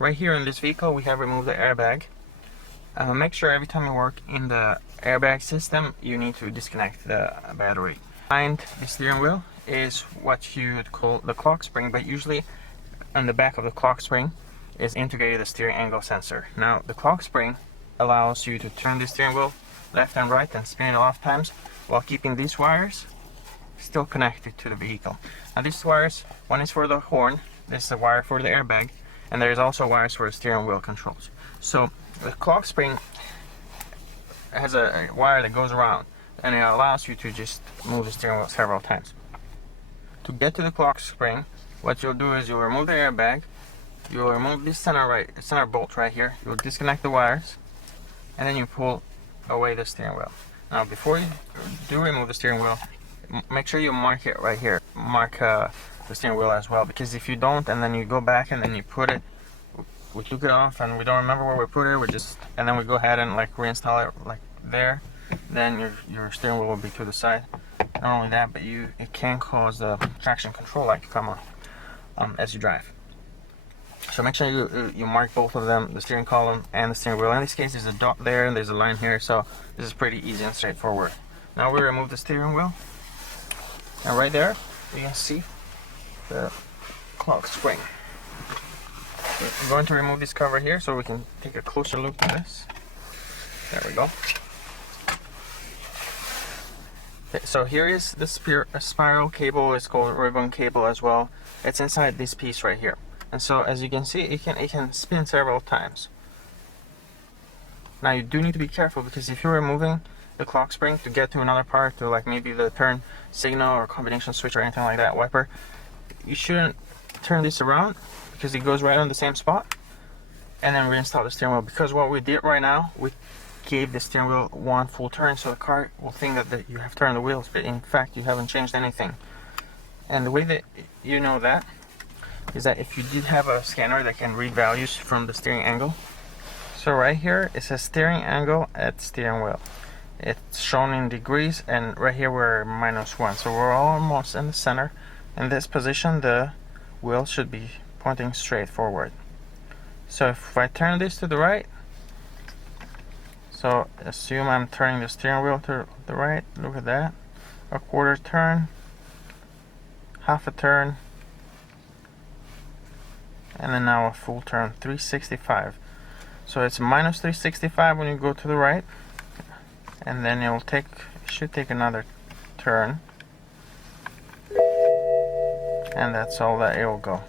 Right here in this vehicle we have removed the airbag. Make sure every time you work in the airbag system you need to disconnect the battery. Behind the steering wheel is what you would call the clock spring, but usually on the back of the clock spring is integrated the steering angle sensor. Now the clock spring allows you to turn the steering wheel left and right and spin it off times while keeping these wires still connected to the vehicle. Now these wires, one is for the horn, this is a wire for the airbag, and there is also wires for the steering wheel controls. So the clock spring has a wire that goes around and it allows you to just move the steering wheel several times. To get to the clock spring, what you'll do is you'll remove the airbag, you'll remove this center bolt right here, you'll disconnect the wires, and then you pull away the steering wheel. Now before you do remove the steering wheel, make sure you mark it right here. Mark the steering wheel as well, because if you don't and then you go back and then you put it, we took it off and we don't remember where we put it, and then we go ahead and like reinstall it like there, then your steering wheel will be to the side. Not only that, but it can cause the traction control light to come on as you drive. So make sure you mark both of them, the steering column and the steering wheel. In this case there's a dot there and there's a line here, so this is pretty easy and straightforward. Now we remove the steering wheel, and right there you can see the clock spring. I'm going to remove this cover here so we can take a closer look at this. There we go. Okay, so here is the spiral cable. It's called ribbon cable as well. It's inside this piece right here, and so as you can see it can spin several times. Now you do need to be careful, because if you're removing the clock spring to get to another part, to like maybe the turn signal or combination switch or anything like that, wiper, you shouldn't turn this around, because it goes right on the same spot, and then reinstall the steering wheel. Because what we did right now, we gave the steering wheel one full turn, so the car will think that you have turned the wheels, but in fact you haven't changed anything. And the way that you know that is that if you did have a scanner that can read values from the steering angle, so right here it says steering angle at steering wheel, it's shown in degrees, and right here we're -1, so we're almost in the center. In this position the wheel should be pointing straight forward. So if I turn this to the right, so assume I'm turning the steering wheel to the right, look at that, a quarter turn, half a turn, and then now a full turn, 365. So it's -365 when you go to the right, and then it should take another turn, and that's all that it will go.